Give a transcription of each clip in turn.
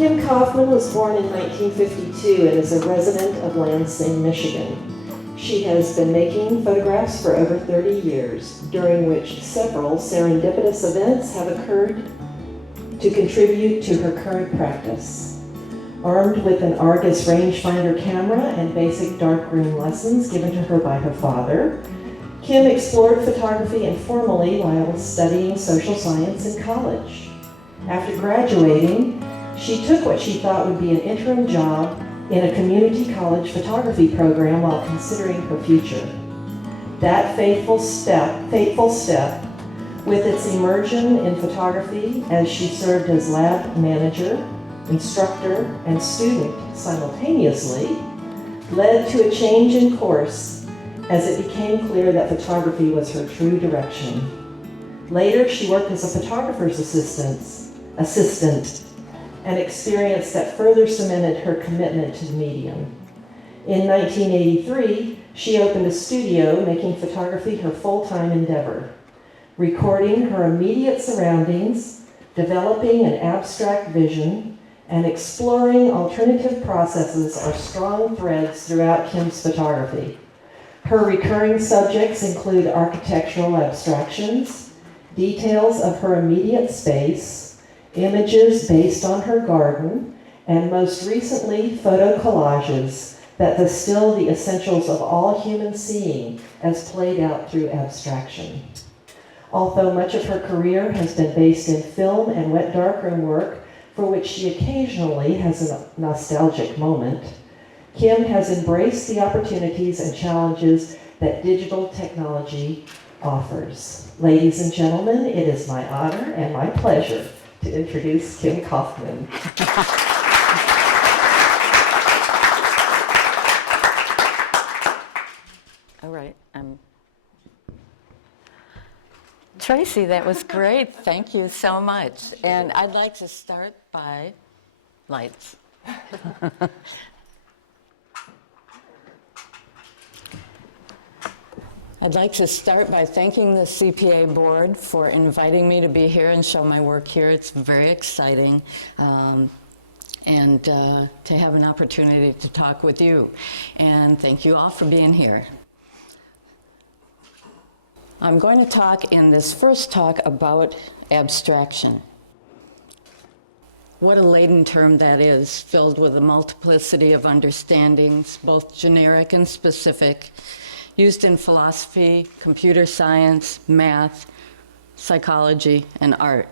Kim Kauffman was born in 1952 and is a resident of Lansing, Michigan. She has been making photographs for over 30 years, during which several serendipitous events have occurred to contribute to her current practice. Armed with an Argus rangefinder camera and basic darkroom lessons given to her by her father, Kim explored photography informally while studying social science in college. After graduating, she took what she thought would be an interim job in a community college photography program while considering her future. That fateful step, with its immersion in photography as she served as lab manager, instructor, and student simultaneously, led to a change in course as it became clear that photography was her true direction. Later, she worked as a photographer's assistant, an experience that further cemented her commitment to the medium. In 1983, she opened a studio, making photography her full-time endeavor. Recording her immediate surroundings, developing an abstract vision, and exploring alternative processes are strong threads throughout Kim's photography. Her recurring subjects include architectural abstractions, details of her immediate space, images based on her garden, and most recently, photo collages that distill the essentials of all human seeing as played out through abstraction. Although much of her career has been based in film and wet darkroom work, for which she occasionally has a nostalgic moment, Kim has embraced the opportunities and challenges that digital technology offers. Ladies and gentlemen, it is my honor and my pleasure to introduce Kim Kauffman. All right. Tracy, that was great. Thank you so much. And I'd like to start by lights. I'd like to start by thanking the CPA board for inviting me to be here and show my work here. It's very exciting, and to have an opportunity to talk with you. And thank you all for being here. I'm going to talk in this first talk about abstraction. What a laden term that is, filled with a multiplicity of understandings, both generic and specific, used in philosophy, computer science, math, psychology, and art.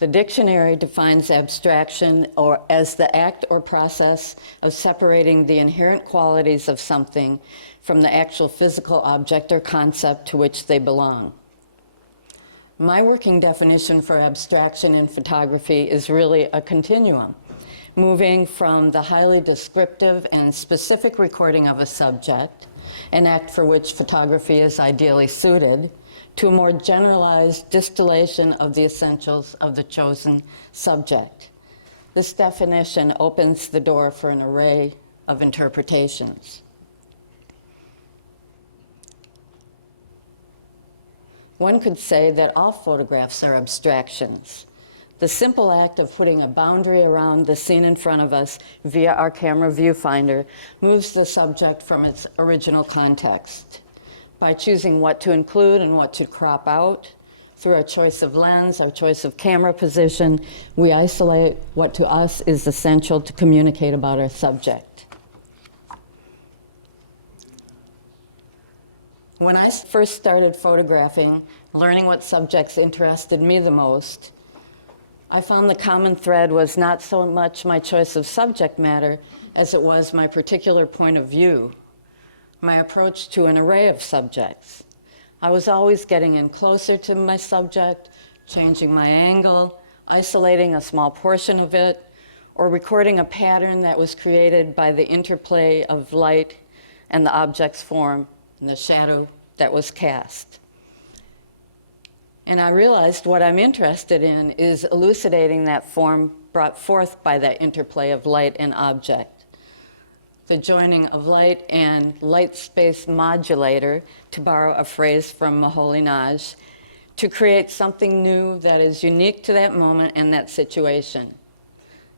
The dictionary defines abstraction as the act or process of separating the inherent qualities of something from the actual physical object or concept to which they belong. My working definition for abstraction in photography is really a continuum, moving from the highly descriptive and specific recording of a subject, an act for which photography is ideally suited, to a more generalized distillation of the essentials of the chosen subject. This definition opens the door for an array of interpretations. One could say that all photographs are abstractions. The simple act of putting a boundary around the scene in front of us via our camera viewfinder moves the subject from its original context. By choosing what to include and what to crop out, through our choice of lens, our choice of camera position, we isolate what to us is essential to communicate about our subject. When I first started photographing, learning what subjects interested me the most, I found the common thread was not so much my choice of subject matter as it was my particular point of view, my approach to an array of subjects. I was always getting in closer to my subject, changing my angle, isolating a small portion of it, or recording a pattern that was created by the interplay of light and the object's form and the shadow that was cast. And I realized what I'm interested in is elucidating that form brought forth by that interplay of light and object. The joining of light and light space modulator, to borrow a phrase from Moholy-Nagy, to create something new that is unique to that moment and that situation.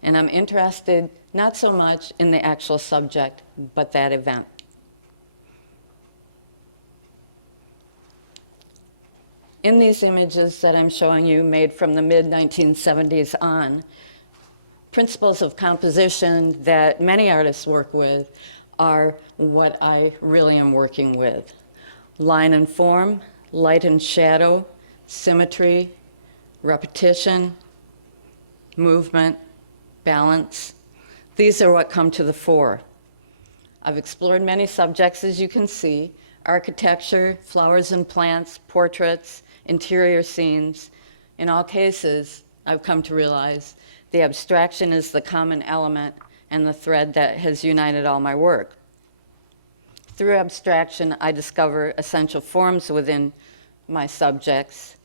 And I'm interested not so much in the actual subject, but that event. In these images that I'm showing you, made from the mid-1970s on, principles of composition that many artists work with are what I really am working with. Line and form, light and shadow, symmetry, repetition, movement, balance. These are what come to the fore. I've explored many subjects, as you can see: architecture, flowers and plants, portraits, interior scenes. In all cases, I've come to realize the abstraction is the common element and the thread that has united all my work. Through abstraction, I discover essential forms within my subjects.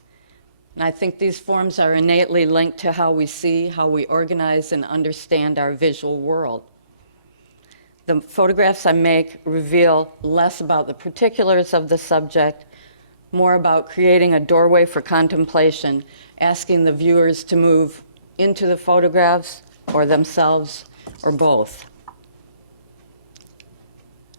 And I think these forms are innately linked to how we see, how we organize and understand our visual world. The photographs I make reveal less about the particulars of the subject, more about creating a doorway for contemplation, asking the viewers to move into the photographs or themselves or both.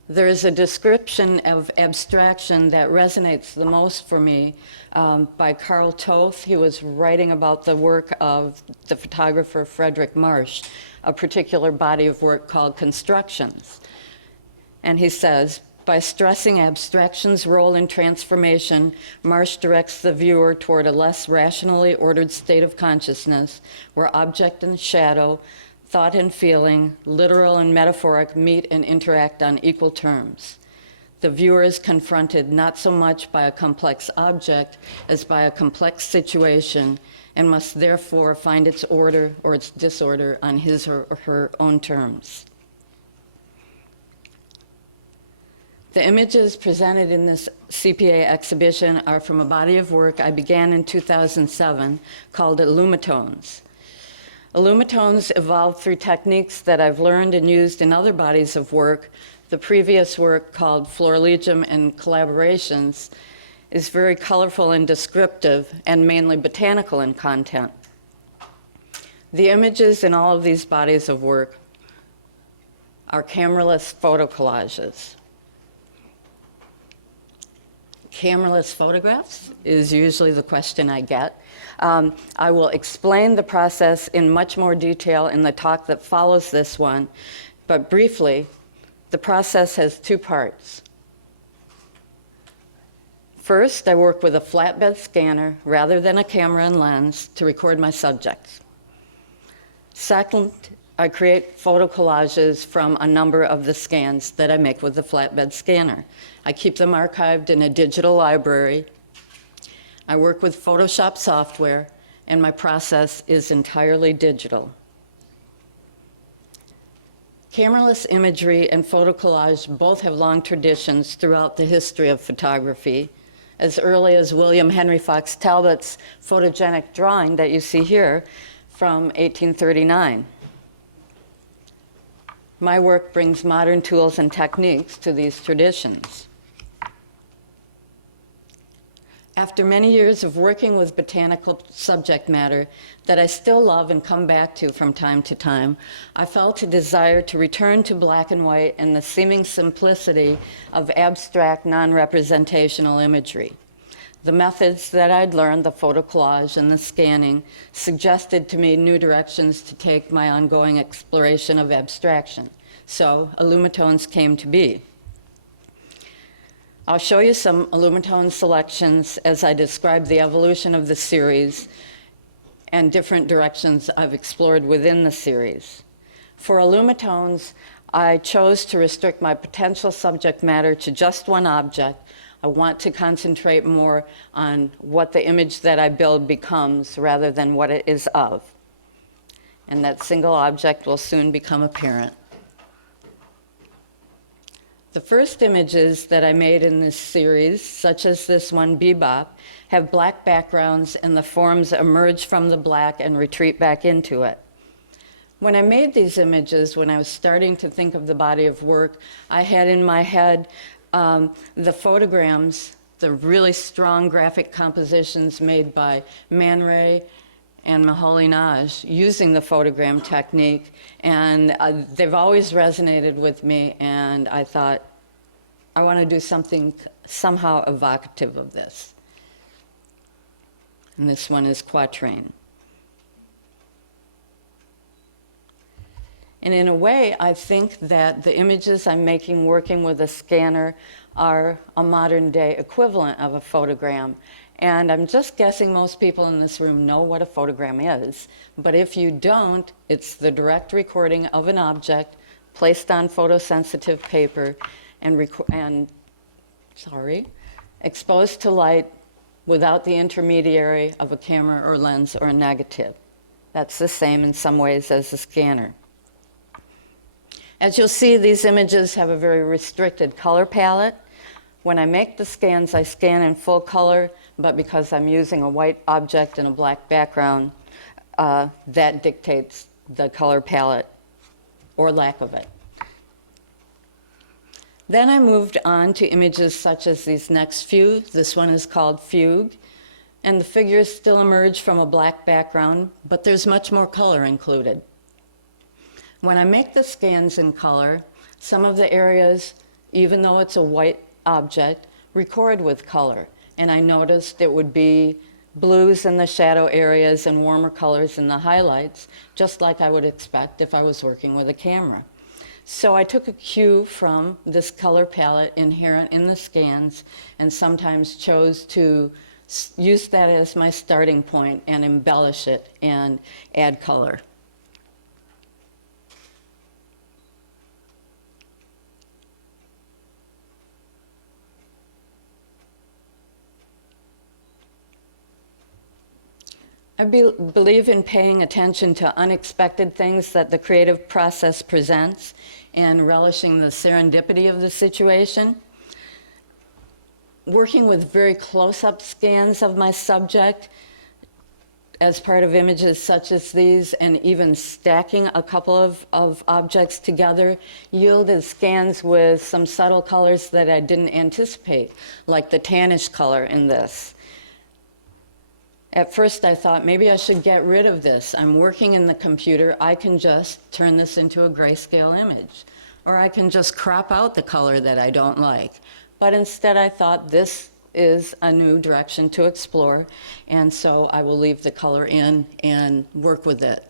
There is a description of abstraction that resonates the most for me by Carl Toth. He was writing about the work of the photographer Frederick Marsh, a particular body of work called Constructions. And he says, by stressing abstraction's role in transformation, Marsh directs the viewer toward a less rationally ordered state of consciousness where object and shadow, thought and feeling, literal and metaphoric meet and interact on equal terms. The viewer is confronted not so much by a complex object as by a complex situation and must therefore find its order or its disorder on his or her own terms. The images presented in this CPA exhibition are from a body of work I began in 2007 called Illumitones. Illumitones evolved through techniques that I've learned and used in other bodies of work. The previous work, called Florilegium and Collaborations, is very colorful and descriptive and mainly botanical in content. The images in all of these bodies of work are cameraless photo collages. Cameraless photographs is usually the question I get. I will explain the process in much more detail in the talk that follows this one, but briefly, the process has two parts. First, I work with a flatbed scanner rather than a camera and lens to record my subjects. Second, I create photo collages from a number of the scans that I make with the flatbed scanner. I keep them archived in a digital library. I work with Photoshop software, and my process is entirely digital. Cameraless imagery and photo collage both have long traditions throughout the history of photography, as early as William Henry Fox Talbot's photogenic drawing that you see here from 1839. My work brings modern tools and techniques to these traditions. After many years of working with botanical subject matter that I still love and come back to from time to time, I felt a desire to return to black and white and the seeming simplicity of abstract, non-representational imagery. The methods that I'd learned, the photo collage and the scanning, suggested to me new directions to take my ongoing exploration of abstraction. So Illumitones came to be. I'll show you some Illumitones selections as I describe the evolution of the series and different directions I've explored within the series. For Illumitones, I chose to restrict my potential subject matter to just one object. I want to concentrate more on what the image that I build becomes rather than what it is of. And that single object will soon become apparent. The first images that I made in this series, such as this one, Bebop, have black backgrounds and the forms emerge from the black and retreat back into it. When I made these images, when I was starting to think of the body of work, I had in my head the photograms, the really strong graphic compositions made by Man Ray and Moholy-Nagy using the photogram technique, and they've always resonated with me, and I thought, I want to do something somehow evocative of this. And this one is Quatrain. And in a way, I think that the images I'm making working with a scanner are a modern day equivalent of a photogram. And I'm just guessing most people in this room know what a photogram is. But if you don't, it's the direct recording of an object placed on photosensitive paper and exposed to light without the intermediary of a camera or lens or a negative. That's the same in some ways as a scanner. As you'll see, these images have a very restricted color palette. When I make the scans, I scan in full color, but because I'm using a white object and a black background, that dictates the color palette or lack of it. Then I moved on to images such as these next few. This one is called Fugue, and the figures still emerge from a black background, but there's much more color included. When I make the scans in color, some of the areas, even though it's a white object, record with color. And I noticed it would be blues in the shadow areas and warmer colors in the highlights, just like I would expect if I was working with a camera. So I took a cue from this color palette inherent in the scans and sometimes chose to use that as my starting point and embellish it and add color. I believe in paying attention to unexpected things that the creative process presents and relishing the serendipity of the situation. Working with very close-up scans of my subject as part of images such as these, and even stacking a couple of objects together, yielded scans with some subtle colors that I didn't anticipate, like the tannish color in this. At first I thought maybe I should get rid of this. I'm working in the computer, I can just turn this into a grayscale image. Or I can just crop out the color that I don't like. But instead I thought this is a new direction to explore, and so I will leave the color in and work with it.